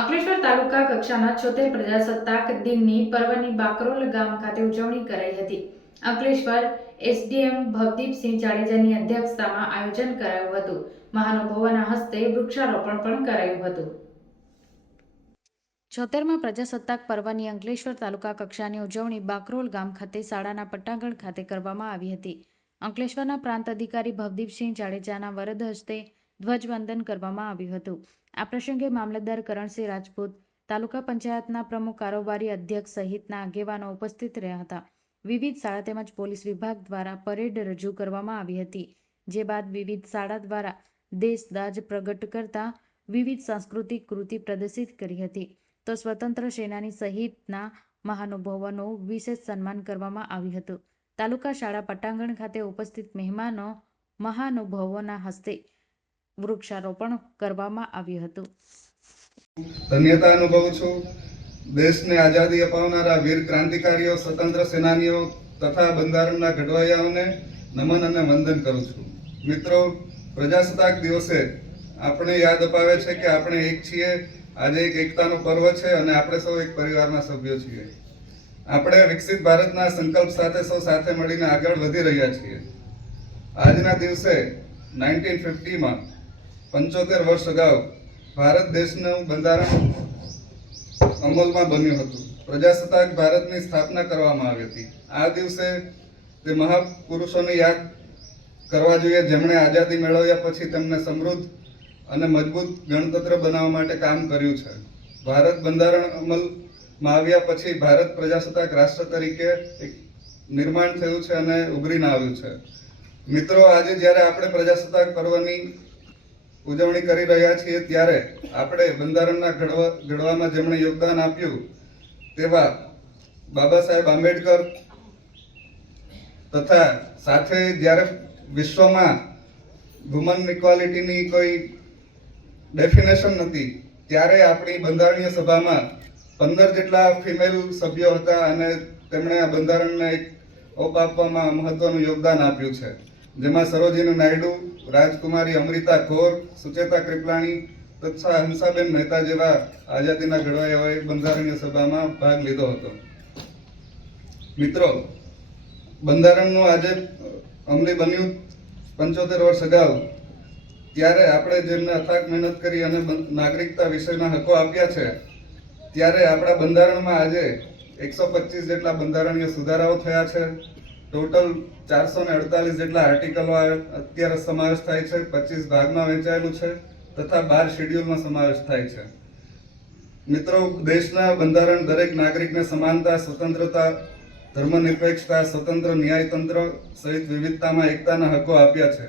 અંકલેશ્વર તાલુકા કક્ષાના 76 પ્રજાસત્તાક દિનની પર્વની બાકરોલ ગામ ખાતે ઉજવણી કરાઈ હતી. અંકલેશ્વર એસડીએમ ભવદીપસિંહ જાડેજાની અધ્યક્ષતામાં આયોજન કરાયું હતું. મહાનુભાવોના હસ્તે વૃક્ષારોપણ પણ કરાયું હતું. 76મા પ્રજાસત્તાક પર્વની અંકલેશ્વર તાલુકા કક્ષાની ઉજવણી બાકરોલ ગામ ખાતે શાળાના પટ્ટાગઢ ખાતે કરવામાં આવી હતી. અંકલેશ્વરના પ્રાંત અધિકારી ભવદીપસિંહ જાડેજાના વરદ હસ્તે ધ્વજવંદન કરવામાં આવ્યું હતું. આ પ્રસંગે મામલતદાર કરણસિંહ રાજપૂત, તાલુકા પંચાયતના પ્રમુખ, કારોબારી અધ્યક્ષ સહિતના આગેવાનો ઉપસ્થિત રહ્યા હતા. વિવિધ શાળા તેમજ પોલીસ વિભાગ દ્વારા પરેડ રજૂ કરવામાં આવી હતી. જે બાદ વિવિધ શાળા દ્વારા દેશદાઝ પ્રગટ કરતા વિવિધ સાંસ્કૃતિક કૃતિ પ્રદર્શિત કરી હતી. તો સ્વતંત્ર સેનાની સહિતના મહાનુભાવોનું વિશેષ સન્માન કરવામાં આવ્યું હતું. તાલુકા શાળા પટાંગણ ખાતે ઉપસ્થિત મહેમાનો મહાનુભાવોના હસ્તે વૃક્ષારોપણ કરવામાં આવ્યું હતું. ધન્યતા અનુભવું છું. દેશને આઝાદી અપાવનારા વીર ક્રાંતિકારીઓ, સ્વતંત્ર સેનાનીઓ તથા બંધારણના ઘડવૈયાઓને નમન અને વંદન કરું છું. મિત્રો, પ્રજાસત્તાક દિવસે આપણે યાદ અપાવે છે કે આપણે એક છીએ. આજે એક એકતાનો પર્વ છે અને આપણે સૌ એક પરિવારના સભ્યો છીએ. આપણે વિકસિત ભારતના સંકલ્પ સાથે સૌ સાથે મળીને આગળ વધી રહ્યા છીએ. આજના દિવસે 1950માં 75 વર્ષ અગાઉ ભારત દેશનું બંધારણ અમલમાં બન્યું હતું. પ્રજાસત્તાક ભારતની સ્થાપના કરવામાં આવી હતી. આ દિવસે તે મહાપુરુષોને યાદ કરવા જોઈએ જેમણે આઝાદી મેળવ્યા પછી તેમને સમૃદ્ધ અને મજબૂત ગણતંત્ર બનાવવા માટે કામ કર્યું છે. ભારત બંધારણ અમલમાં આવ્યા પછી ભારત પ્રજાસત્તાક રાષ્ટ્ર તરીકે એક નિર્માણ થયું છે અને ઉભરીને આવ્યું છે. મિત્રો, આજે જ્યારે આપણે પ્રજાસત્તાક પર્વની ઉજવણી કરી રહ્યા છીએ ત્યારે આપણે બંધારણના ઘડવામાં જેમણે યોગદાન આપ્યું તેવા બાબા સાહેબ આંબેડકર તથા સાથે જ્યારે વિશ્વમાં વુમન ઇક્વાલિટીની કોઈ ડેફિનેશન નથી ત્યારે આપણી બંધારણીય સભામાં 15 જેટલા ફિમેલ સભ્યો હતા અને તેમણે આ બંધારણને એક ઓપ આપવામાં મહત્વનું યોગદાન આપ્યું છે. જેમાં સરોજીની નાયડુ, રાજકુમારી અમૃતા કૌર, સુચેતા કૃપલાણી તથા હંસાબેન મહેતા જેવા આઝાદીના ઘડવૈયાઓએ બંધારણીય સભામાં ભાગ લીધો હતો. મિત્રો, બંધારણનું આજે અમલી બન્યું 75 વર્ષ અગાઉ, ત્યારે આપણે જેમને અથાગ મહેનત કરી અને નાગરિકતા વિષયના હકો આપ્યા છે ત્યારે આપણા બંધારણમાં આજે 125 જેટલા બંધારણીય સુધારાઓ થયા છે. ટોટલ 448 જેટલા આર્ટિકલો અત્યારે સમાવેશ થાય છે. 25 ભાગમાં વહેંચાયેલું છે તથા 12 શેડ્યુલમાં સમાવેશ થાય છે. મિત્રો, દેશના બંધારણ દરેક નાગરિકને સમાનતા, સ્વતંત્રતા, ધર્મનિરપેક્ષતા, સ્વતંત્ર ન્યાયતંત્ર સહિત વિવિધતામાં એકતાના હકો આપ્યા છે.